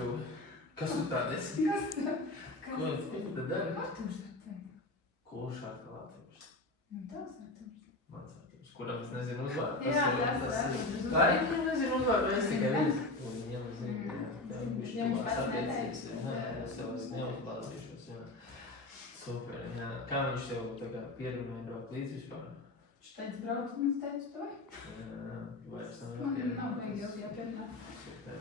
kļuvi? Kas tu tāda esi? Ko tu tad dari? Kurš atkal Arturs? Tas Arturs. Mans Arturs, kuram es nezinu uzvārdu. Jā, tas Arturs. Tā ir, viņam nezinu uzvārdu, es tikai visu. Un viņam es zinu, jā, viņš tuvās attiecības. Nē, es jau neuzklāsīšos, jā. Super, jā. Kā viņš tev tā pierunāja braukt līdz vispār? Viņš teica braukt, un es teicu to. Jā, vairs nav Man jāpierunāt. nav beigās jāpierunāt. Super.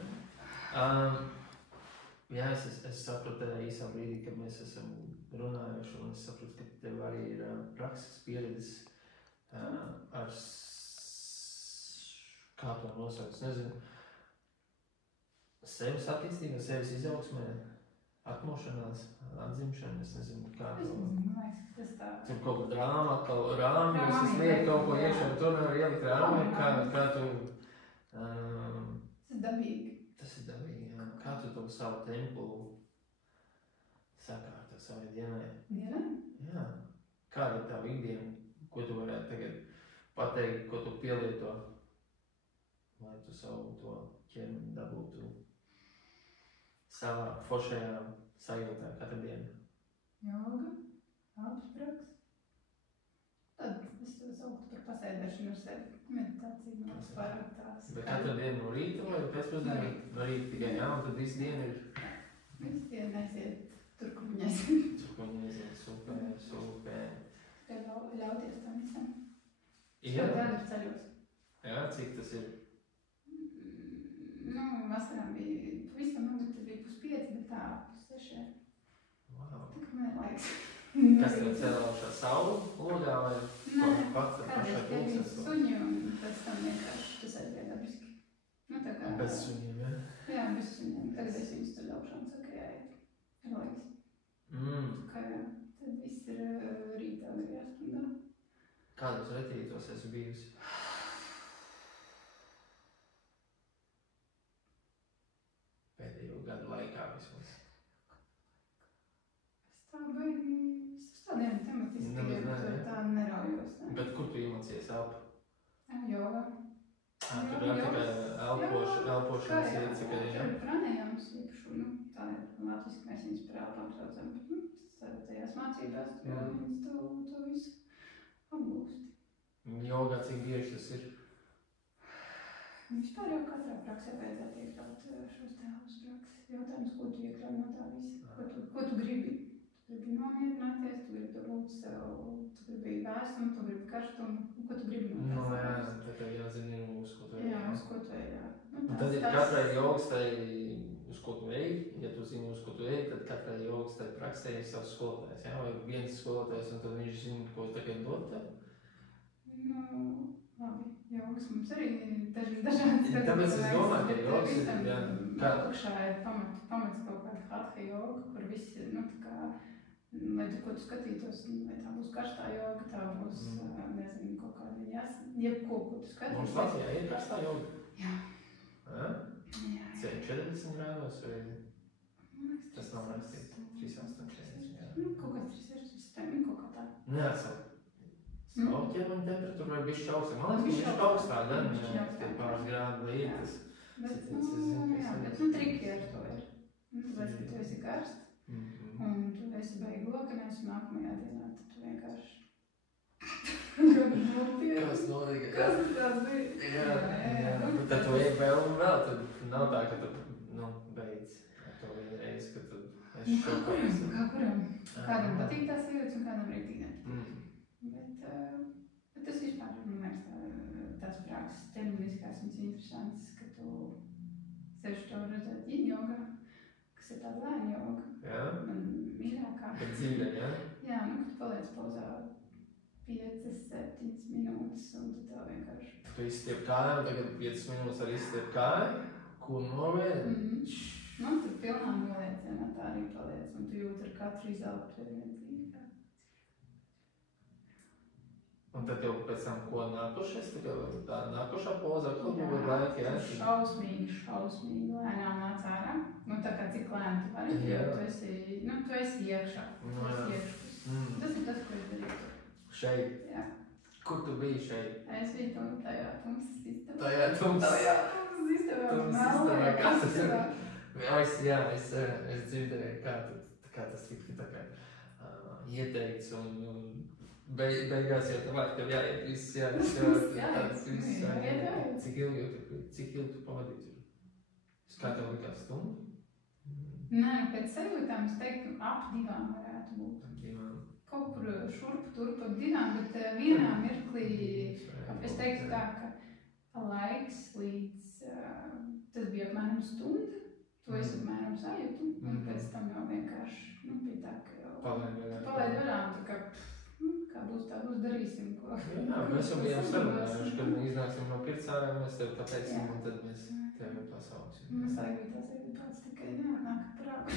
Jā, es sapratu tādā īsā brīdī, kad mēs esam runājuši, un es sapratu, ka tev arī ir prakses pieredzes ar, kā to nosaukt, es nezinu, sevis attīstība, sevis izaugsmē, atmošanās, atzimšana, es nezinu, kā to. Es nezinu, man liekas, ka tas tā. Tur kaut kā drāma, atkal rāmi, es lieku kaut ko iekšā, un tur nevar ielikt rāmi, kā tu... Tas ir dabīgi. Tas ir dabīgi, jā. Kā tu to savu templu sakārto savai dienai? Dienai? Jā. Kāda ir tava ikdiena? Ko tu varētu tagad pateikt, ko tu pielieto? Lai tu savu to ķermeni dabūtu savā foršajā sajūtā katru dienu? Joga, elpas praks. Tad es to sauktu par pasēdēšanu ar sevi. Meditācija nav pārāk tās. Bet katru dienu no rīta vai pēcpusdienā? No rīta tikai jā, un tad visu dienu ir... Visu dienu aiziet tur, kur viņi aiziet. Tur, kur viņi aiziet, super, super. Tikai ļauties tam visam. Jā. Šo tādu ceļos. Jā, cik tas ir? Nu, vasarā bija pavisam, nu, tad bija 5:30, bet tā 6:00. Wow. Tā kā man ir laiks. Kas tev cēlāšā saulu logā vai pats ar pašai pulces? Suņi un pēc tam vienkārši tas aizgāja dabiski. Nu, tā kā... Bez suņiem, jā? Jā, bez suņiem. Tagad es viņus tur ļaušu un saku, jā, ir laiks. Kā jā, tad viss ir rītā agrajā stundā. Kādos retrītos esi bijusi? Pēdējo gadu laikā vismaz. Es tā baigi... Es uz tādiem tematiskiem tur tā neraujos. Ne? Bet kur tu iemācījies elpu? Joga. Tur ir tikai elpošanas vietas, ka jā? Tur ir pranējums, īpaši, nu, tā ir latviski, mēs viņus par elpām saucam, bet, nu, tajās mācībās, viņas to visu apgūsti. Jogā cik bieži tas ir? Vispār jau katrā praksē vajadzētu iekļaut šos te elpas prakses. Jautājums, ko tu iekļauj no tā visa? Ko tu gribi? Tu gribi nomierināties, tu gribi dabūt sev, tu gribi vēsumu, tu gribi karstumu. Ko tu gribi no No, tā? jā, tā kā jāzina, uz ko tu ej. Jā, uz ko tu ej, jā. Nu, Un tad ir katrai jogstai, uz ko tu ej. Ja tu zini, uz ko tu ej, tad katrai jogstai praksē ir savs skolotājs, jā? Vai viens skolotājs, un tad viņš zina, ko tagad dot tev? Nu, labi, jogas mums arī dažādi. Tāpēc es domāju, ka jogas ir, jā. Apakšā ir pamats kaut kāda hatha joga, kur viss ir, nu, tā kā, lai tu ko tu skatītos, vai tā būs karstā joga, tā būs, nezinu, kaut kāda, jebko, ko tu skatītos. Mums Latvijā ir karstā joga? Jā. Jā? 40 grādos vai? Tas nav rakstīts. 38, jā. Nu, kaut kāds 37, kaut kā tā. Nē, savu ķermeņa temperatūru vai bišķi augstāk. Man liekas, ka bišķi augstāk, gan tie pāris grādi vai ir tas. Bet, nu, triki ar to ir. Nu, tāpēc, ka tu esi karsts, un tu esi beigi lokanēs, un nākamajā dienā tad tu vienkārši... Kas notika? Kas tas bija? Jā. Bet tad tu ej vēl un vēl, tad nav tā, ka tu, nu, beidz ar to vienreiz, ka tu esi šokājies. Kā kuram? Kādam patīk tās sajūtas un kādam rītīgi nepatīk. Bet tas vispār, man liekas, tās prakses ķermeniskās, viņas interesantas, ka tu sevišķi to redzēt yin jogā, kas ir tāda lēna joga. Jā? Man mīļākā. Bet dzīvē, jā? Jā, nu, kad tu paliec pauzā 5-7 minūtes, un tu tā vienkārši... Tu izstiep kāju, tagad 5 minūtes arī izstiep kāju, ko novēd? Nu, tad pilnā noliecienā tā arī paliec, un tu jūti ar katru izelpu vienlīdzīgi. Un tad jau pēc tam, ko nākošais, tā nākošā poza, ko būtu laika, jā? Šausmīgi lēnām nāc ārā. Nu, tā kā cik lēni tu vari, jo tu esi iekšā. Tas ir tas, ko es darīju. Šeit? Jā. Kur tu biji šeit? Es biju tajā tumsas istabā. Tajā tumsas istabā? Kas tas ir? Es dzirdēju, kā tas tika tā kā ieteikts un beigās jau tev jāiet viss, tāds viss, cik ilgi tu pavadīji tur? Kā tev likās stundu? Nē, pēc sajūtām es teiktu, ap 2 varētu būt. Kaut kur šurp, turp ap 2, bet vienā mirklī, es teiktu tā, ka laiks līdz, tas bija apmēram stunda, to es apmēram sajūtu, un pēc tam jau vienkārši, bija tā, ka jau palaid varām, tā kā būs tā, būs darīsim, ko. Jā, mēs jau bijām sarunājuši, kad iznāksim no pircārā, mēs tev pateiksim, un tad mēs tevi pasauksim. Mēs laikīgi tās ir tāds tikai neatnāk prāku.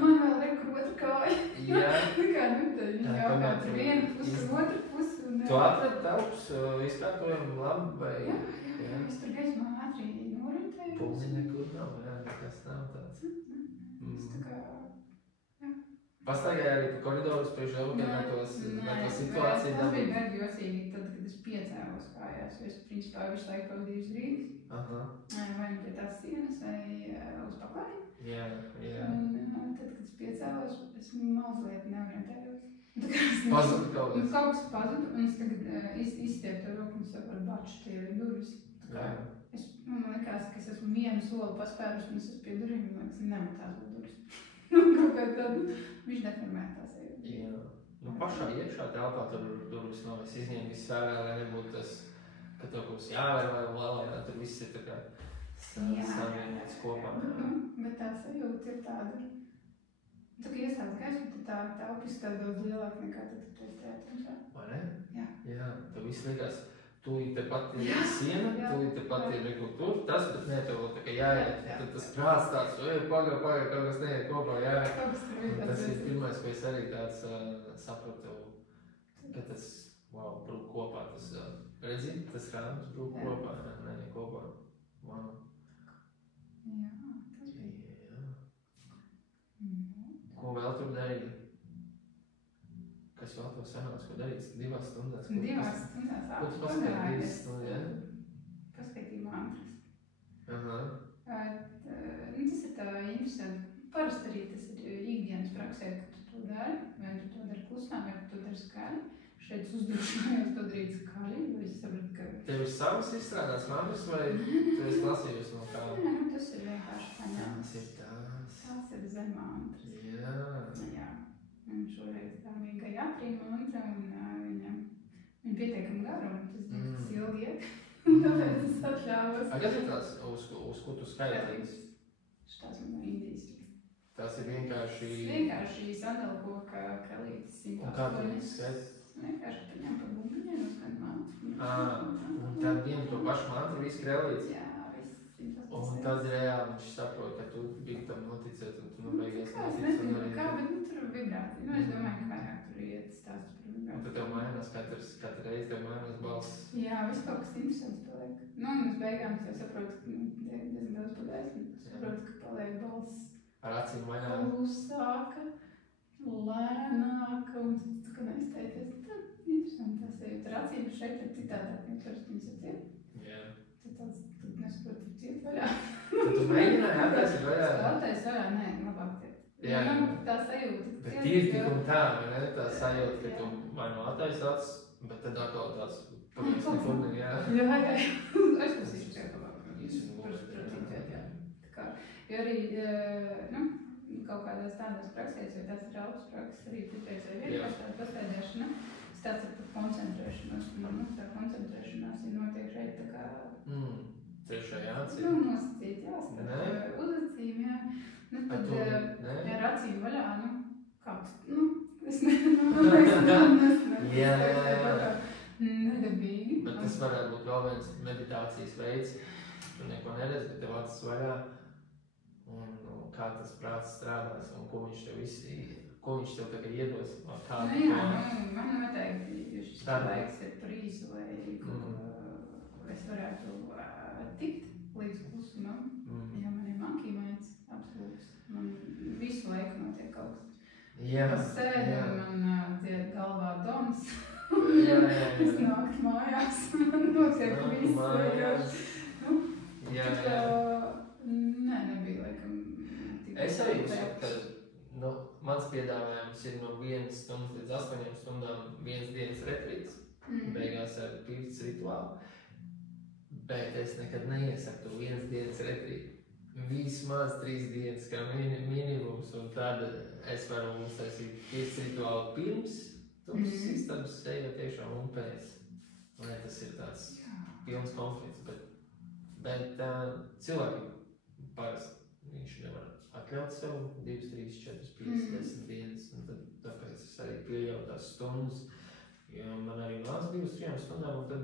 Man vēl reku otru kāju. Jā. Kā, viņi jaukā tur vienu pusi, otru pusi. Tu atradi telpus, izkārtojam labi, vai? Jā, es tur gaismā ātri norintēju. Pulzi nekur nav, nekas nav tāds. Es tā kā, Pastaigāja arī pa koridorus priekš augiem ar to situāciju. Tas bija gargi jocīgi, tad, kad es piecēlos kājās, jo es principā visu laiku pavadīju uz Rīgas. Vai pie tās sienas, vai uz paklāju. Jā. Un tad, kad es piecēlos, es mazliet neorientējos. Pazudu kaut kas. Kaut kas pazudu, un es tagad izstiepu to roku un savu ar baču tie durvis. Man likās, ka es esmu vienu soli paspērus, un es esmu pie durvīm, un liekas, nematās vēl durvis. Kaut kā tad viņš neformēja tās ejot. Jā. Pašā iekšā telpā tur durvis nav. Es izņēmu visu vērā, lai nebūtu tas, ka tev kaut kas jāvēr vai vēl, tur viss ir tā kā savienots kopā. Bet tā sajūta ir tāda, tā kā iesāc gaismu, tad tā telpa izskatās daudz lielāk nekā tad, kad tu esi tajā tumsā. Vai ne? Jā. Tev viss likās, tūlīt tepat ir siena, tūlīt tepat ir tur, tas, bet ne, tev tā kā jāiet. Tad tas prāts tāds, pagā, kaut kas neiet kopā, jāiet. Tas ir pirmais, ko es arī tāds sapratu, ka tas, brūk kopā, tas, redzi, tas rāms brūk kopā, ne kopā. Wow. Jā, tas bija. Ko vēl tur darīja? Kas vēl to sanāca, ko darīt? 2 stundās? 2 stundās Ko tu paskatīji 2 stundas? Paskatīju mantras. Tas ir tā interesanti. Parasti arī tas ir ikdienas praksē, ka tu to dari, vai tu to dari klusām, vai tu to dari skaļi. Šeit uzdrošinājos to darīt skaļi, jo es sapratu, ka... Tev ir savas izstrādās mantras, vai tu esi lasījusi no kā? Nē, tas ir vienkārši paņēmis. Tas ir tās. Tas ir zem mantras. Jā. Un šoreiz tā bija Gayatri mantra, un viņa pietiekami gara, un tas ilgi iet. Tāpēc es atļāvos. Kas ir tās, uz ko tu skaitījies? Tās man no Indijas. Tas ir vienkārši... Vienkārši sandalkoka kralītes simbolizmas. Un kā tu viņas skaiti? Vienkārši paņem par bumbiņiem, uzskat mantru. Un tad vienu to pašu mantru visu kralītes? Jā, viss. Un tad reāli viņš saprot, ka tu biji tam noticēt, un tu beigās kā, es nezinu, kā, bet tur vibrācija. Es domāju, ka vairāk tur iet stāsts par vibrāciju. Un tad tev mainās katru reizi, tev mainās balss. Jā, viss kaut kas interesants paliek. Un uz beigām es jau saprotu, ka diezgan daudz pagaisni. Saprotu, ka paliek balss. Ar acīm vaļā. Klusāka, lēnāka, un tu kā neizteicies. Tā interesanti tas ir. Ar acīm šeit ir citādāk, vienkārši viņas ir ciet. Jā. Tad nesaprotu, ciet vaļā. Tad tu mēģināji attaisīt vaļā? Attaisīt vaļā, nē, labāk ciet. Jā. Tā sajūta. Bet ir tik un tā, vai ne? Tā sajūta, ka tu vai no attaisāts, bet tad atkal tāds pagaist nekur, jā. Jā. Es lasīšu tev labāk. Jo arī, kaut kādās tādās praksēs, vai tās ir alpas prakses, arī citreizēji vienkārši tāda pasēdēšana, tas tāds ir par koncentrēšanos, un tā koncentrēšanās ir notiek šeit tā kā... Trešajā acī? Nosacīt, jāskat, uz acīm, jā. Tad ar acīm vaļā, kā tu, es nedabīgi. Bet tas varētu būt vēl viens meditācijas veids, tu neko neredz, bet tev acis vaļā. Un kā tas prāts strādās, un ko viņš tev tagad iedos. Man noteikti, jo šis laiks ir par īsu, lai es varētu tikt līdz klusumam, jo man ir mankīmēts absolūts. Man visu laiku notiek kaut kas. Es sēdu, man dzied galvā dons. Es nākt mājās, man notiek viss. Nē, nebija laikam Es arī uzskatu, ka mans piedāvājums ir no 1 stundas līdz 8 stundām 1 dienas retrīts, beigās ar pirts rituālu, bet es nekad neiesaku to 1 dienas retrītu. Vismaz 3 dienas kā minimums, un tad es varu uztaisīt pirts rituālu pirms tumsas istabas ejot tiešām un pēc. Lai tas ir tāds pilns konflikts, bet cilvēki parasti viņš nevar atļaut sev 2, 3, 4, 5, 10 dienas, un tāpēc es arī pieļauju tās stundas, jo man arī nāc 2, 3 stundām, un tad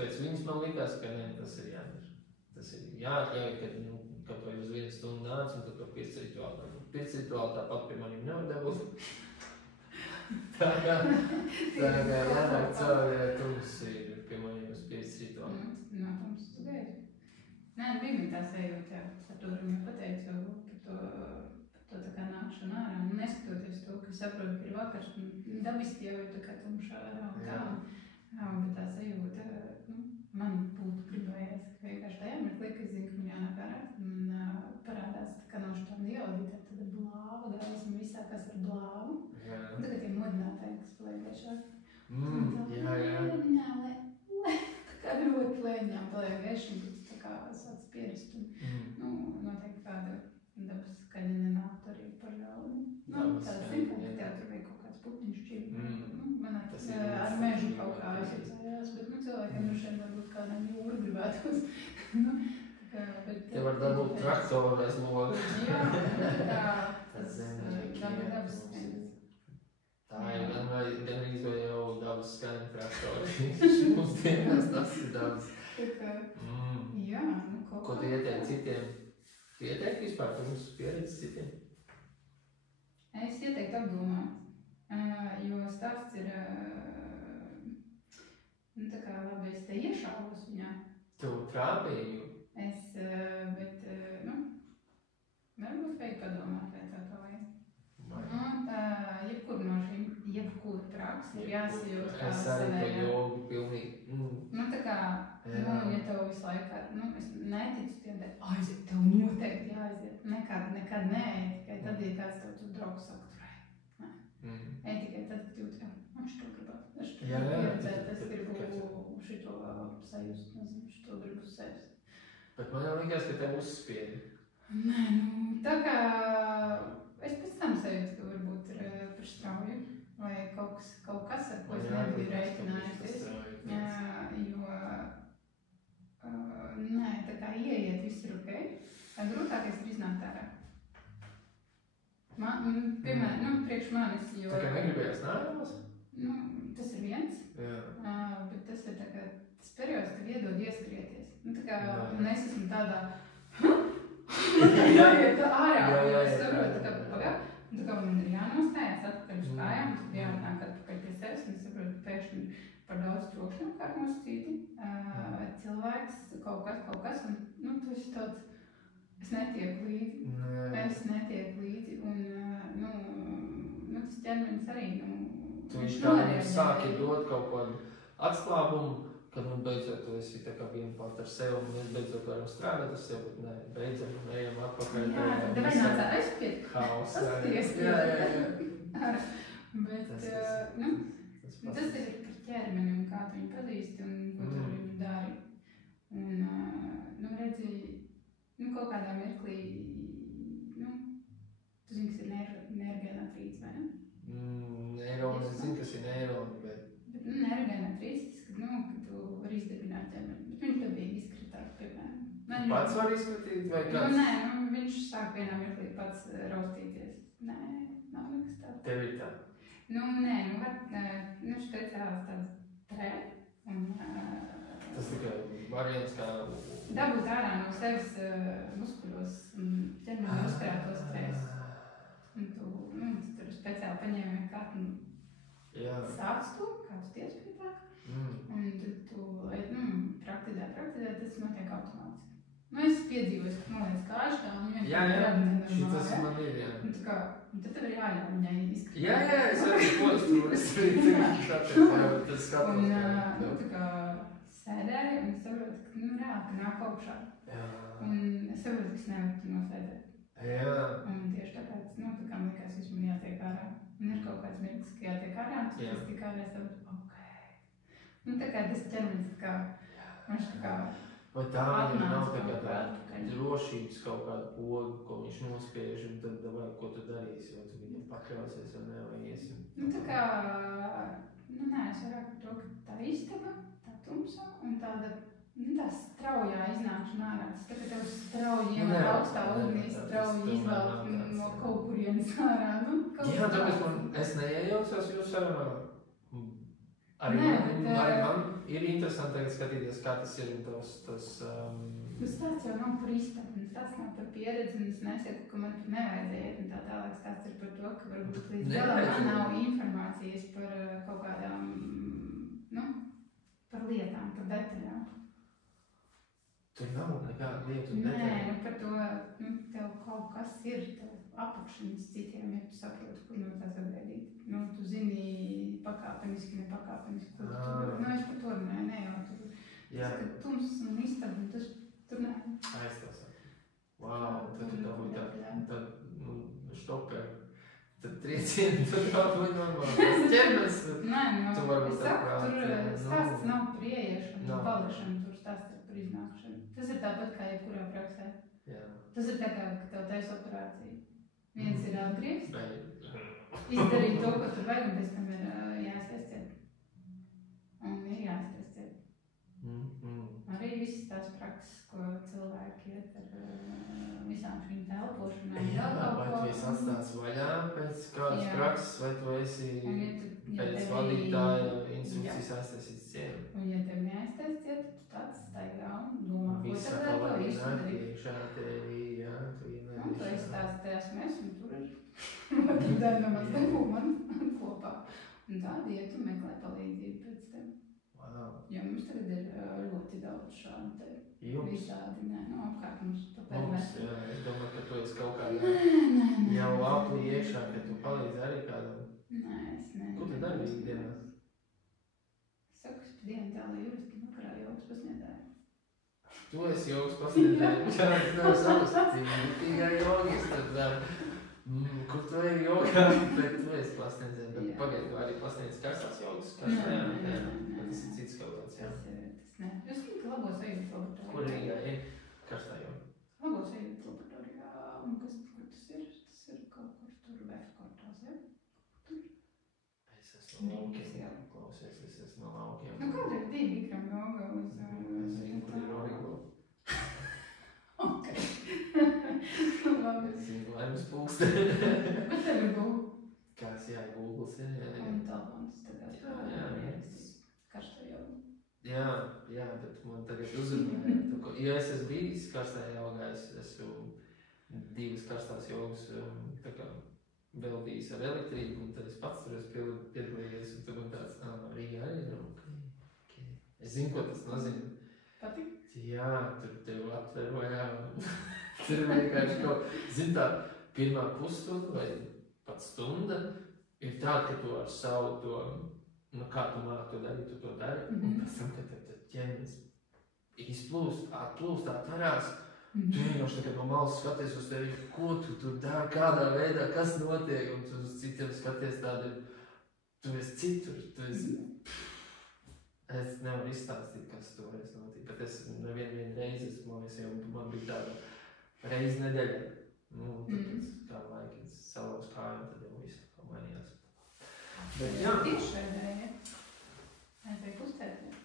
pēc viņas man likās, ka ne, tas ir jādara. Tas ir jāatļauj, kad vai uz 1 stundu nāc, un tad to pirts rituālu. Pirts rituālu tāpat pie maniem nevar dabūt. Tā kā jānāk cauri tums ir pie maniem uz pirts rituālu. No tums tu gaidi. Nē, bija tā sajūta, ar to viņu pateicu par to tā kā nākšanu ārā. Un neskatoties to, ka saprotu, ka ir vakars, un dabiski jau ir tā kā tumšā ārā un tā. Bet tā sajūta, man būtu gribējies, ka vienkārši tajā mirklī, ka es zinu, ka man jānāk ārā, man parādās tā kā no šitām dialītēm, tad ir blāva gaisma visā, kas ar blāvu. Un tagad tie modinātāji, kas paliek gaišāk. Tā kā ļoti lēņām paliek gaiši, un tu tā kā sāc pierast. Noteikti kāda dabas skaņa nenāktu arī par ļaunu. Tā zinu, ka tev tur bija kaut kāds putniņš čīvi. Man ar mežu kaut kā asociējās, bet cilvēkiem šeit varbūt kādam jūru gribētos. Te var dabūt traktoru aiz logu. Jā, tas dabas skaņas. Tā ir gan vai jau dabas skaņa traktori. Mums dienās tas ir dabas. Jā, kaut kā. Ko tu ieteikti citiem? Tu ieteikti vispār, ka mums pieredzi citiem? Es ieteiktu apdomāt. Jo stāsts ir, tā kā labi, es te iešāvos viņā. Tu trāpēji? Bet, varbūt vajag padomāt, vai tā vajag. Jebkur no šīm, jebkur praksi ir jāsajūt kā Es arī to jogu pilnīgi. Tā kā, ja tev visu laiku, es neticu tiem, aiziet, tev noteikti jāaiziet. Nekad nē, tikai tad, ja kāds tev tu draugs saka, Ej tikai tad, kad jūti, man šito gribētu. Es gribu šito sajust, nezinu, šito gribu sevis. Bet man jau likās, ka tev uzspiedi. Nē, tā kā es pēc tam sajūtu, ka varbūt ir par strauju, vai kaut kas, ar ko es nebiju reiķinājusies. Nē, tā kā ieiet, viss ir ok. Grūtākais ir iznākt ārā. Piemēram, priekš manis, jo... Tā kā negribējās nājumos? Tas ir viens, bet tas ir tā kā, tas periods tev iedod ieskrieties. Tā kā, un es esmu tādā, jāiet ārā, un es saprotu, tā kā man ir jānostājās atpakaļ uz kājām, tad jānāk atpakaļ pie sevis, un es saprotu, pēkšņi par daudz trokšņu kārt nosacīti, cilvēks, kaut kas, un tu esi tāds, es netieku līdzi, un, tas ķermenis arī, Tu viņš tā sāki dot kaut kādu atklābumu, kad beidzot tu esi tā kā viena pat ar sevi, un mēs beidzot varam strādāt ar sevi, bet ne, beidzam, ejam atpakaļ. Jā, tad vai nācā aizspiet? Haus. Jā. Bet, tas ir par ķermeni, un kā tu viņu pazīsti, un ko tu viņu dari. Un, redzi, kaut kādā mirklī, tu zini, kas ir neergēnatrīts, vai ne? Neironi, es zinu, kas ir neironi, bet... Neergēnatrīts, kad tu vari izdarbināt ķermeni, bet viņš dabīgi izskatās, piemēram. Pats var izskatīt, vai kāds? Nē, viņš sāk vienā mirklī pats raustīties. Nē, nav nekas tāds. Tev ir tā? Speciāls tāds trē, un... Tas tikai variants kā... Dabūt ārā no sevis muskuļos un ķermeni uzkrātos stress. Un tu tur speciāli paņēmi kādu sāc to, kāds tiespietāk. Un tad tu praktizē, tas notiek automātiski. Es piedzīvoju, ka man liekas kāžu tā, un vienkārši šitas man ir, jā. Un tad tev ir jāļauj viņai izskatīt. Jā, es arī postu, es arī skatos. Un tā kā sēdēju, un es saprotu, ka nāk augšā. Un es saprotu, ka es nevaru tu nosēdēt. Jā. Nu, tā kā tas ķermenis tā kā, viņš tā kā Vai tā viņam nav tā kā atnāca tā atpakaļ. drošības kaut kāda poga, ko viņš nospiež, un tad vai ko tu darīsi, vai tu viņam pakļausies vai ne, vai iesim? Nu, tā kā, nu, nē, es vairāk par to, ka tā istaba, tā tumsa un tāda, nu, tā straujā iznākšana ārā. Tas tā, ka tev strauji iemet augstā ūdenī, strauji izvelk no kaut kurienes ārā, nu, kaut Jā, tāpēc es neiejaucos jūsu sarunā. Arī man ir interesanti tagad skatīties, kā tas ir un tas Nu, stāsts jau nav par izpratni, stāsts nav par pieredzi, un es nesaku, ka man tur nevajadzēja iet un tā tālāk. Stāsts ir par to, ka varbūt līdz galam man nav informācijas par kaut kādām, nu, par lietām, par detaļām. Tur nav nekāda lieta un Nē, detaļa. nu, par to, nu, tev kaut kas ir, tev apakšanas citiem, ja tu saproti, kur no tā sagaidīt. Nu, tu zini pakāpeniski, nepakāpeniski, kur tu, nu, es par to runāju, ne jau tur. Jā. Tas, ka tums un istaba, tas tur nē. Aizstās. Wow, tad tu dabūji tad, nu, štopē. Tad triecieni, tad dabūji normāli. Tas ķermes. Nē, nu, Tu varbūt es saku, tā tur prāt, stāsts nav par ieiešanu, Nav. paliešanu, tur stāsts ir par iznākšanu. Tas ir tāpat kā jebkurā praksē. Jā. Tas ir tā kā, ka tev taisa operācija. Viens ir atgriezt, Bet, izdarīt to, ko tur vajag, un pēc tam ir jāsties ciet. Un ir jāsties ciet. Arī visas tās prakses, ko cilvēki iet ar visām šīm telpošanām. jā, vai tu esi atstāts vaļā pēc kādas Jā. prakses, vai tu esi Un ja tu, pēc tevi- vadītāja instrukcijas aiztaisīts cienu. Un ja tev neaiztais ciet, tu tāds staigā un domā, ko Visa tad ar to visu palēnāk darīt. iekšā tevī, jā, tu Nu, tu esi ienēdīšā. tāds te esmu es, un tur ir. Tad tā nemaz nebūs man kopā. Un tādi iet un meklē palīdzību pēc tam. Wow. Jo mums tagad ir ļoti daudz šādu te Jums? visādi, nē, no apkārt mums to Mums, pēc. jā, es domāju, ka tu esi kaut kādā Nē, jau aplī iekšā, ka tu palīdzi arī kādam. Nē, es nē. Ko tu dari ikdienā? Es saku, es pa dienu tā, lai juristi vakarā jogas pasniedzēju. Tu esi jogas pasniedzējums, jā, es nevaru saprast, tikai jogas, tad, kur tu ej jogā, bet tu esi pasniedzējums, bet Jā. pagaid, tu arī pasniedz karstās jogas, Nē, karstajā, nē, jā, nē, nē. tas ir cits kaut kāds, jā. Tas nē. Es zinu, ka labos ejot laboratorijā. Kur Rīgā ir karstā joga? Labos ejot laboratorijā, un kur tas ir? Tas ir kaut kur tur Vefkortās, ja? Es esmu no Rīgas, jā. laukiem, klausies, es esmu no laukiem. Nu, kaut ir 2 mikram joga uz... Es zinu, kur ir Origo. Ok. Labi. Es zinu, laimes pulksteni. Bet tev ir Google. Kāds, jā, Googles ir, jā. Un telefons tagad Jā. ierakstīs karsto jogu. Jā, bet man tagad uzrunāja, jo es esmu bijis karstajā jogā, es esmu 2 karstās jogas tā kā veltījis ar elektrību, un tad es pats tur esmu piedalījies, un tad man tāds, Rīgā arī ir, ok. Es zinu, ko tas nozīmē. Patīk? Jā, tur tev atver vaļā, tur vienkārši kaut, zin tā, pirmā pusstunda vai pat stunda ir tā, ka tu ar savu to, nu kā tu māki to darīt, tu to dari, un pēc tam, kad tev ķermenis izplūst, atplūst, atverās, tu vienkārši tagad no malas skaties uz tevi, ko tu tur dari, kādā veidā, kas notiek, un tu uz citiem skaties tādi, tu esi citur, tu esi... Es nevaru izstāstīt, kas to vairs notika, bet es nevienu reizi esmu, man bija tāda reizi nedēļa. Nu, tad kā laika es salauz kāju, tad jau viss tā kā mainījās. Bet jā. Tieši šeit, aizvajag uztēties.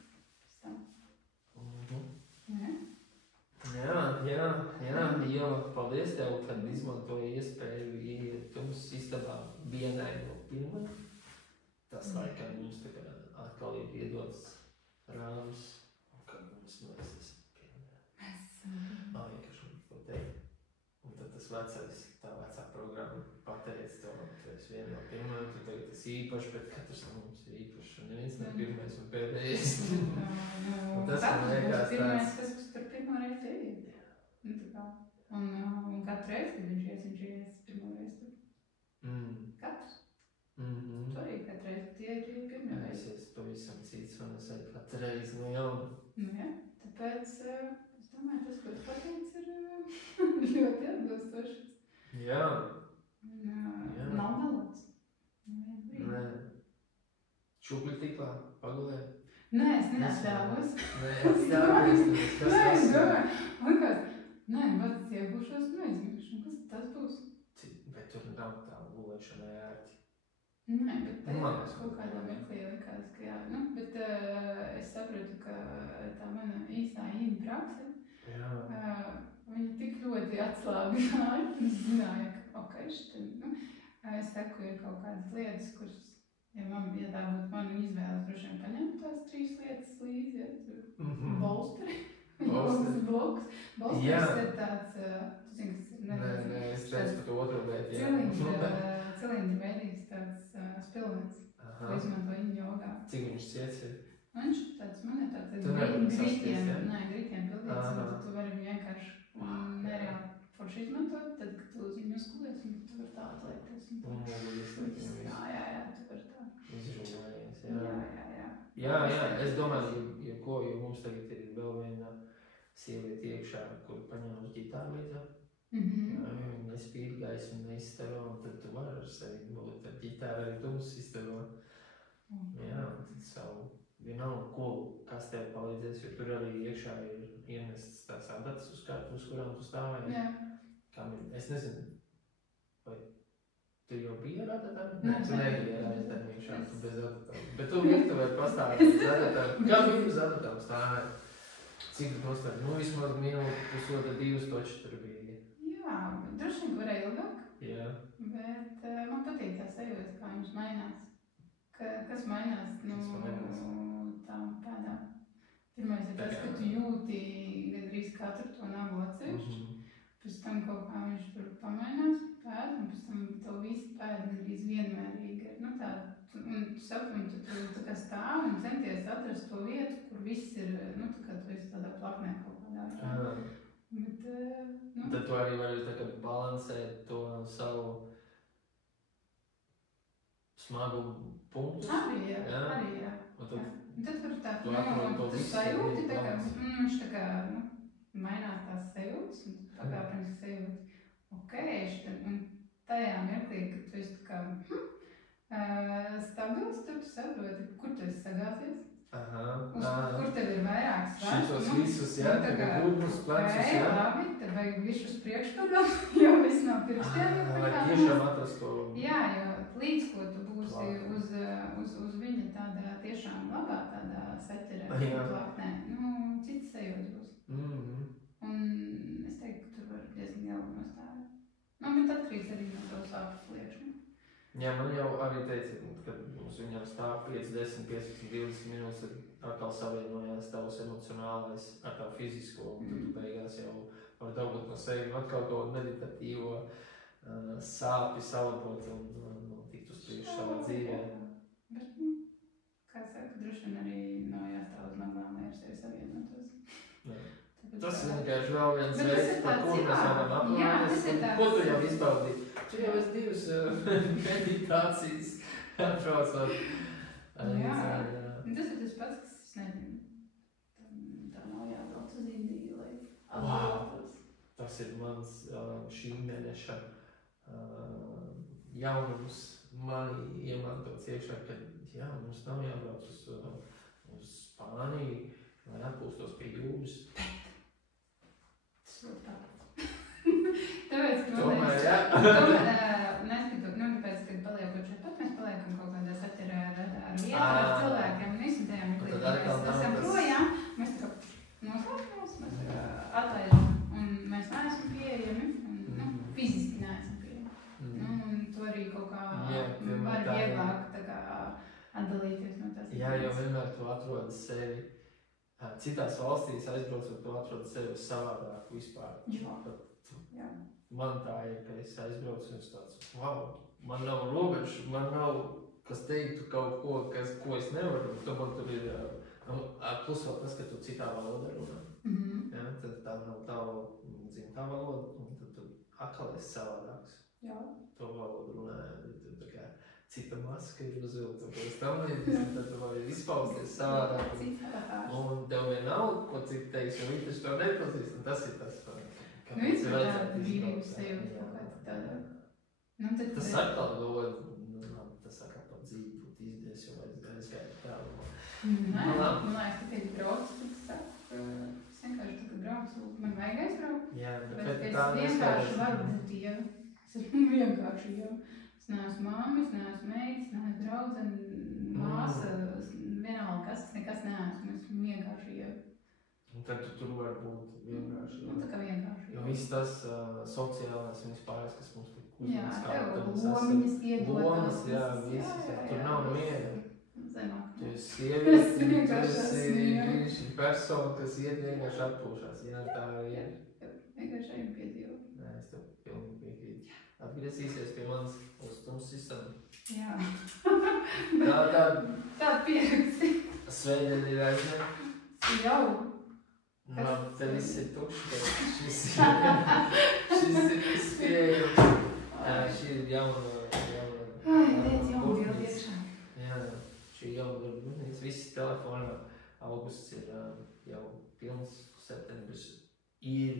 Jā, Ieva, paldies tev, kad izmantoji iespēju iet jums istabā vienai no pirmā. Tas laikam mums tā kā atkal ir iedots rāms, un kad mums es pirmā. Vienkārši man ko teikt. Un tad tas vecais, tā vecā programma pateica to, tu esi viena no pirmā, tu tagad esi īpaši, bet katrs no mums ir īpašs, un neviens nav pirmais un pēdējais. Un tas man liekas tāds. Tas, kas tur pirmo reizi ieiet. Nu, tā kā. Un katru reizi, kad viņš ies pirmo reizi tur. Katrs. Tu arī katru reizi, kad ieiet pirmo Es reizi. esmu pavisam cits, un es eju katru reizi no jauna. Nu, jā. Tāpēc, es domāju, tas, ko tu pateici, ir ļoti atbilstoši. Jā. Nav melots. Nē. Čupļu tiklā, pagulē. Nē, es neatļāvos. Nē, atļāvies, kas tas ir? Un kas? Nē, bet iegūšos un aizmiršu. Kas tas būs? Bet tur nav tā gulēšana ērti. Nē, bet Man kaut kādā mirklī likās, ka jā. Nu, bet es sapratu, ka tā mana īstā īņa prakse, viņa tik ļoti atslābināja. Es zināju, ka es saku, ir kaut kādas lietas, kuras, ja tā būtu manu izvēles, droši vien paņemt tās 3 lietas līdzi, bolsteri, bloks. Bolsteris ir tāds, tu zini, kas ir nedaudz. Nē, es teicu par to otru lietu, Cilindra veidīgs tāds spilvens, ko izmanto jogā. Cik viņš ciets ir? Viņš tāds, man ir tāds grītiem pildīts, un tad tu vari viņu vienkārši nereāli forši izmantot, tad, kad tu uz viņu uzkulies, un tu vari tā atliekties. Jā, tu vari tā. Izžūlējies, Jā. Jā, es domāju, jo mums tagad ir vēl viena sieviete iekšā, kur paņem uz ģitāru līdzā. Viņa nespīd gaismu, neizstaro, un tad tu vari ar sevi būt ar ģitāru arī tu izstaro. Jā, un tad savu vienalga, kas tev palīdzēs, jo tur arī iekšā ir ienests tās adatas uz kurām tu stāvēji. Jā. Es nezinu, vai tu jau biji ar adatām? Nē, tu nebija ar adatām iekšā, tu bez adatām. Bet tu virtuvē pastāvi uz adatām. Kā viņi uz adatām stāvēja? Cik nostādi? Vismaz minūti, pusotra, 2 toči tur bija. Jā, droši vien varēja ilgāk. Jā. Bet man patīk tā sajūta, kā viņš mainās. Kas mainās? Tām pēdām. Pirmais ir tas, ka tu jūti gandrīz katru to nagu atsevišķi. Pēc tam kaut kā viņš tur pamainās pēd, un pēc tam to visu pēd gandrīz vienmērīgi ir. Un tu saproti, tu tā kā stāv un centies atrast to vietu, kur viss ir, tā kā tu esi tādā plaknē kaut kādā. Bet, Tad tu arī vari tā kā balansēt to savu smagu punktu. Arī jā. Un tad var tā, tu sajūti, tā kā, viņš tā kā, mainās tās sajūtas, un tu pagāpaniski sajūti, un tajā mirklī, kad tu esi tā kā stabils, tad tu saproti, kur tu esi sagāzies, kur tev ir vairāk svars. Šitos visus, jā, tagad gudrus plecus, jā. Labi, tad vajag visus priekšpadām, jo viss nav pirkstiem. Vai tiešām atrast to? Jā, jo līdz ko tu būsi uz viņa tādā tiešām labā tādā saķerē plaknē, cits sajūta būs. Un es teiktu, ka tur var diezgan ilgi nostāvēt. Bet atkarīgs arī no to sāpes liekšņu. Jā, man jau arī teica, kad mums viņam stāv 5, 10, 15, 20 minūtes, atkal savienojās tavs emocionālais ar tavu fizisko, un tad tu beigās jau var dabūt no sevi atkal to meditatīvo sāpi salabot un tikt uz priekšu savā dzīvē. Bet, kā saka, droši vien arī jāstāv uz nogām, lai ar sevi savienotos. Tas ir vienkārši vēl viens veids, par kur mēs varam aprunāties. Ko tu jau izbaudīji? Tu jau esi 2 meditācijas atbraucot. Jā, tas ir tas pats, kas es nezinu. Tā nav jābrauc uz Indiju, lai atbraucos. Tas ir mans šī mēneša jaunums mani iemantots iekšā, ka mums nav jābrauc uz Spāniju, lai atpūstos pie jūras. Tāpēc, ka tomēr, jā. Neskatot, tāpēc, kad paliekot šeit pat, mēs paliekam kaut kādā saķerē ar vietu, ar cilvēkiem un visam tajām mirklīm. Mēs esam projām, mēs tā noslēpjamos, mēs atlaidam, un mēs neesam pieejami, un fiziski neesam pieejami. Un to arī kaut kā var vieglāk tā kā atdalīties no tās. Jā, jo vienmēr tu atrodi sevi. Citās valstīs aizbraucot, tu atrodi sevi savādāk vispār. Jā. Man tā ir, ka es aizbraucu un es tāds, man nav robežu, man nav, kas teiktu kaut ko, ko es nevaru, to man tur ir, plus vēl tas, ka tu citā valodā runā. Ja, tad tā nav tava dzimtā valoda, un tad tu atkal esi savādāks. Jā. To valodu runāja, tā kā cita maska ir uzvilta, un pēc tam līdz, tad tu vari izpausties savādāk. Un tev vienalga, ko citi teiks, jo viņi taču to nepazīst, un tas ir tas, kāpēc ir tāda brīvības sajūta kaut kāda tāda. Tas atkal dod, tas atkal par dzīvi būt izdies, jo aizgāju tālu. Nē, man liekas, ka teikt brauc, tad saku, es vienkārši tā, ka braucu, man vajag aizbraukt. Jā, bet es vienkārši varu būt Ieva. Es esmu vienkārši Ieva. Es neesmu mamma, es neesmu meita, es neesmu draudzene, māsa, vienalga kas, es nekas neesmu, es esmu vienkārši Ieva. Un tad tu tur var būt vienkārši. Nu, tā kā vienkārši. Jo viss tas sociālais un vispārējais, kas mums tik uzmanīgs kā lomiņas iedotās. Lomas, jā, visas. Tur nav neviena. Zemāk. Tu esi sievieti, tu esi persona, kas iet vienkārši atpūšās. Jā, tā arī ir. Vienkārši ejam piedzīvot. Nē, es tev pilnīgi piekrītu. Atgriezīsies pie manas uz tums sistēmu. Jā. Tā pieraksti. Svētdien ir aizne. Jau. Man te viss ir tukšs, šis ir viss pieejams. Šī ir jauna. Teic, jauna bildi iekšā. Jā, šī jauna bildi. Viss telefonā. Augusts ir jau pilns, septembris ir.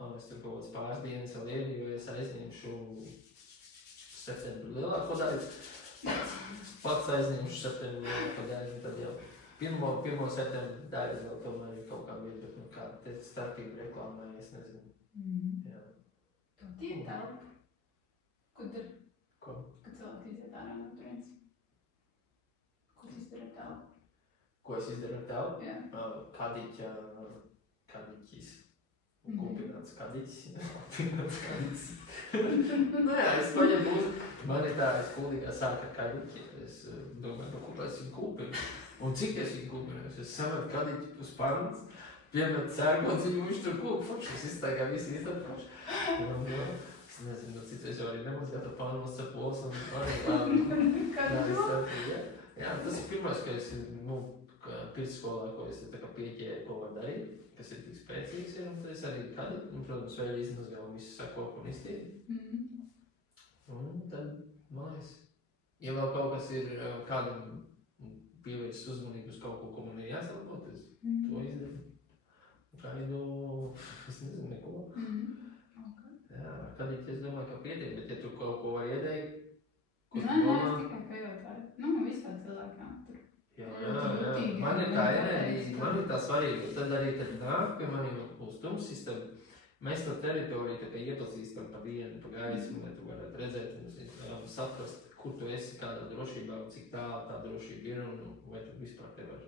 Man es tur kaut kāds pāris dienas vēl ir, jo es aizņemšu septembri lielāko daļu. Pats aizņemšu septembri lielāko daļu, un tad jau pirmo septembri daļu vēl tomēr ir kaut kā bija, bet nu kāda te starpība reklāmā, es nezinu. Jā. To tie telpa. Ko dar? Ko? Kad cilvēki iziet ārā no turienes. Ko tu izdari ar telpu? Ko es izdaru ar telpu? Jā. Kadiķis. Kupināts kadiķis. Kupināts kadiķis. Nu jā, es paņemu uz. Man ir tā, es kuldīgā sāku ar kadiķi. Es domāju, nu, ko es viņu kupinu. Un cik es viņu kupinu? Es sametu kadiķi uz parnas, piemetu sērgots, viņš tur kupu. Es iztaigā visi izdarboši. Es nezinu, cits es jau arī nemazgātu parnas ar pols un arī jā, tas ir pirmais, ka es, pirmsskolā, ko es tā kā pieķēru, ko var darīt, kas ir tik spēcīgs, un es arī kadiķi, protams, vēl izmazgāju un visu sakopu un iztīru. Un tad mājas. Ja vēl kaut kas ir kādam pievērst uzmanību uz kaut ko man ir jāsalpot, es to izdaru. Kaidu, es nezinu neko. Jā, kadiķi es domāju, ka pietiek, bet ja tu kaut ko var iedēt, ko tu domā? Nē, es tikai pajautāju. Viss tā cilvēkām tur. Jā. Man ir tā enerģija, man ir tā svarīga. Tad arī, kad nāk pie maniem uz tums sistēmu, mēs to teritoriju tā kā iepazīstam pa vienu, pa gaismu, lai tu varētu redzēt un saprast, kur tu esi, kādā drošībā, cik tā drošība ir un vai tu vispār te var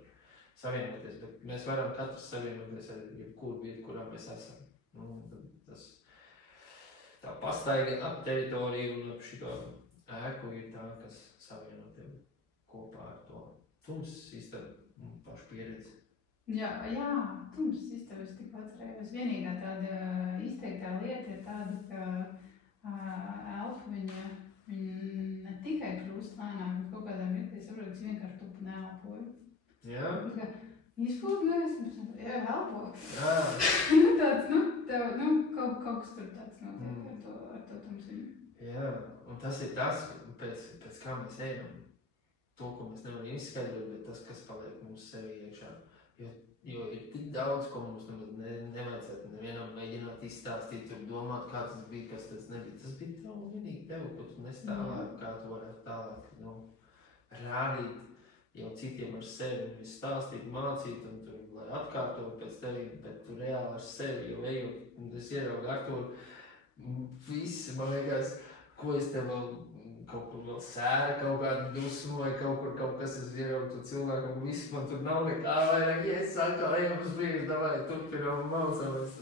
savienoties. Bet mēs varam katrs savienoties ar jebkuru vietu, kurā mēs esam. Tas tā pastaiga ap teritoriju un ap šito ēku ir tā, kas savieno tevi kopā ar to tums sistēmu un pašu pieredzi. Jā, tums sistēmu es tik atcerējos. Vienīgā tāda izteiktā lieta ir tāda, ka elfa viņa ne tikai kļūst lēnāk, bet kaut kādā mirklī saprot, ka es vienkārši tupu neelpoju. Jā? Izpūt gaismu, elpo. Jā. Tāds, kaut kas tur tāds notiek ar to tumsiņu. Jā, un tas ir tas, pēc kā mēs ejam. To, ko mēs nevaram izskaidrot, bet tas, kas paliek mums sevi iekšā. Jo ir tik daudz, ko mums nevajadzētu nevienam mēģināt izstāstīt, tur domāt, kā tas bija, kas tas nebija. Tas bija tev vienīgi tev, ko tu nestāvāk, kā tu varētu tālāk rādīt jau citiem ar sevi, stāstīt, mācīt un tur, lai atkārtot pēc tevi, bet tu reāli ar sevi jau ejot. Un es ieraugu ar to visi, man liekas, ko es tev vēl kaut kur vēl sēra, kaut kādu dusmu vai kaut kas es ieraugu to cilvēku un viss man tur nav nekā vairāk, ja es atkal ejam uz brīvs, davai, turpinām mācāmies.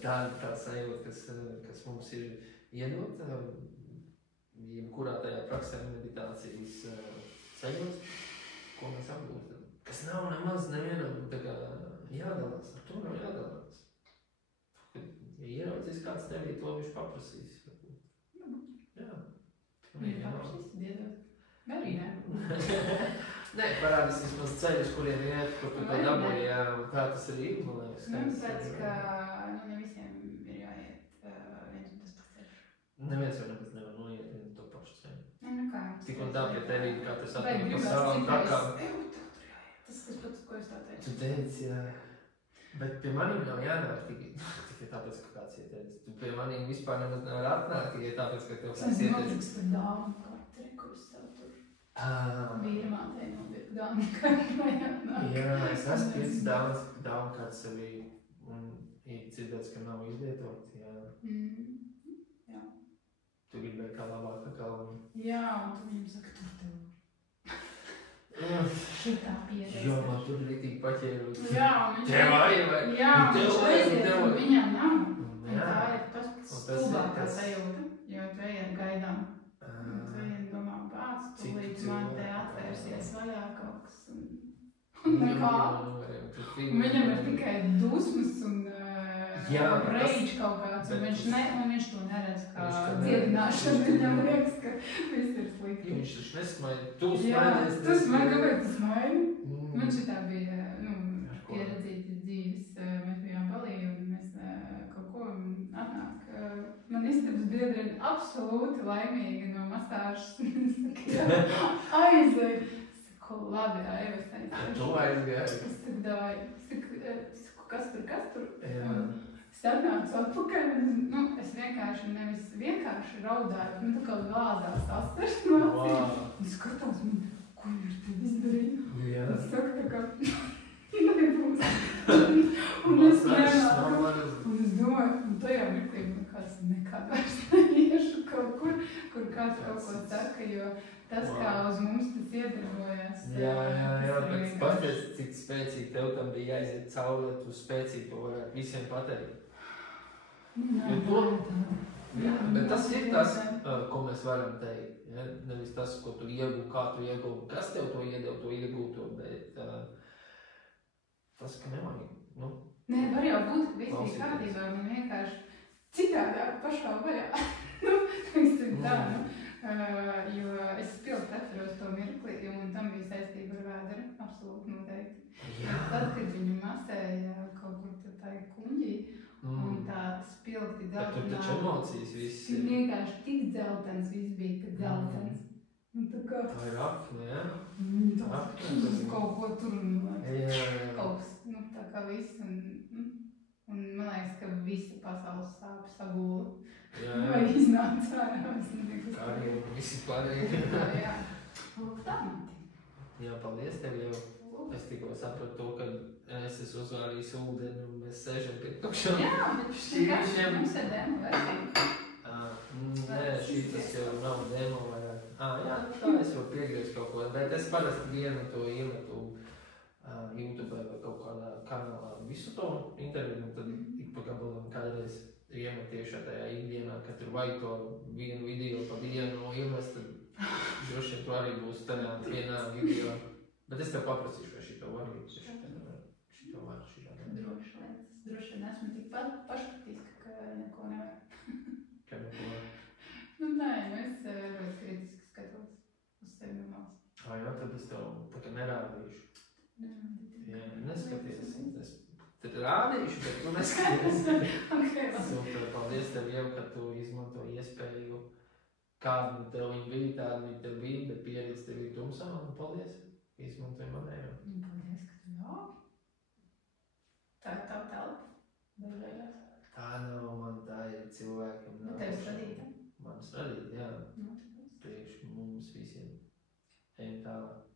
Tā sajūta, kas mums ir iedot, jebkurā tajā praksē meditācijas ceļos, ko mēs apgūstam. Kas nav nemaz nevienam tā kā jādalās, ar to nav jādalās. Ja ieraudzīs kāds tevī, to viņš paprasīs. Jā. Paprasīs, diedot. Vai arī nē? Nē, parādīs vismaz ceļus, kuriem iet, kur tu to dabūji, un tā tas arī ir, man liekas. Pēc, ka ne visiem ir jāiet viens un tas pats ceļš. Neviens jau nemaz nevar noiet vienu to pašu ceļu. Kā? Tik un tā pie tevī, kā tas atnāk pa savām takām. Tas pats, ko es tā teicu. Tu teici, jā. Bet pie maniem nav jānāk tikai tāpēc, ka kāds ieteicis. Tu pie maniem vispār nemaz nevar atnākt, tikai tāpēc, ka tev kāds ieteicis. Tas ir dāma karteri, kuras tev tur. Vīrmātei nopirkt dāvanu kārtu. Jā, es esmu pircis dāvanu kārtu sevī un ir dzirdēts, ka nav izvietot. Jā. Tu gribēji kā labāka kalna. Jā, un tu viņam saka, tur tev. Šitā pieredze. Jo, man tur rītīgi paķēru. Jā, un viņš... Tev vajag, vai? Jā, un viņš aiziet, un viņam nav. Un Jā. tā ir pats stulbākā sajūta, jo tu ejam gaidām. Un tu ejam domā, bāc, tūlīt man te atvērsies vaļā kaut kas. Un nekā. Un viņam ir tikai dusmas un reidž kaut kāds, un viņš to neredz kā dziedināšanu. Viņam liekas, ka viss ir slikti. Viņš taču nesmaida. Tu smaidies. Tu smaidi, kāpēc tu smaidi? Man šitā bija pieredzītas dzīves. Mēs bijām Balī un mēs kaut ko atnāk. Man istabas biedri ir absolūti laimīgi no masāžas. Aizēj. Es saku, labi, Aiva, es aizēju. Tu aizgāji. Es saku, davai. Es saku, kas tur? Jā. Es atnācu atpakaļ un, es vienkārši raudāju, tā kā glāzās asars nācīja. Un skatos, ko viņš te izdarīja? Jā. Es saku, tā kā, nebūs. Un es nenāku. Un es domāju, un tajā mirklī man kāds nekad vairs neiešu kaut kur kāds kaut ko saka, jo tas, kā uz mums tas iedarbojās. Jā, bet paties, cik spēcīgi tev tam bija jāiziet cauri, lai tu spēcīgi to varētu visiem pateikt. Jā, bet tas ir tas, ko mēs varam teikt. Ja? Nevis tas, ko tu iegūti, kā tu iegūti, kas tev to iedeva, to iegūto, bet tas, ka nevajag. Nē, var jau būt, ka viss bija kārtībā, man vienkārši citādāk pašā vaļā. Teiksim tā, jo es spilgt atceros to mirkli, un tam bija saistība ar vēderi, absolūti noteikti. Bet tad, kad viņu masēja kaut kur tā kuņģī, un tā spilgti dzeltenā. Tur taču emocijas viss ir. Vienkārši tik dzeltens viss bija, ka dzeltens. Tā ir akne, jā? Kaut ko tur Jā. kaut kas, tā kā viss. Un man liekas, ka visa pasaules sāpes sagula. Vai iznāca ārā. Tā arī visi pārējie. Jā. Lūk, tā mati. Jā, paldies tev jau. Es tikko sapratu to, ka es esmu uzvārījis ūdeni un mēs sēžam pie tukšām. Jā, bet šķiešiem mums ir demo versija. Nē, šitas jau nav demo vairāk. Jā, tā es varu piegriezt kaut ko, bet es parasti vienu to iemetu YouTube vai kaut kādā kanālā visu to interviju, un tad ik pa gabalam kādreiz iemet tiešā tajā ikdienā, ka tur vajag to vienu video pa dienu iemest, tad droši vien tu arī būs tādā vienā video. Bet es tev paprasīšu, vai šito var līdz šito var. Droši lietas. Droši vien esmu tik paškritiska, ka neko nevar. Ka neko var? Nē, es ļoti kritiski skatos uz sevi no malas. Jā, tad es tev tā kā nerādīšu. Jā, neskaties. Tad rādīšu, bet tu neskaties. Okay, Super, paldies tev jau, ka tu izmanto iespēju. Kāda tev viņa bija, tāda viņa tev bija, bet pieredze tev ir tumsā, un paldies. Izmantoju manējo. Paldies, ka tu ļauj. Tā ir tā telpa. Dažējās. Tā nav man, tā ir cilvēkam. Bet tevis radīta? Manas radīta, jā. Priekš mums visiem. Ejam tālāk.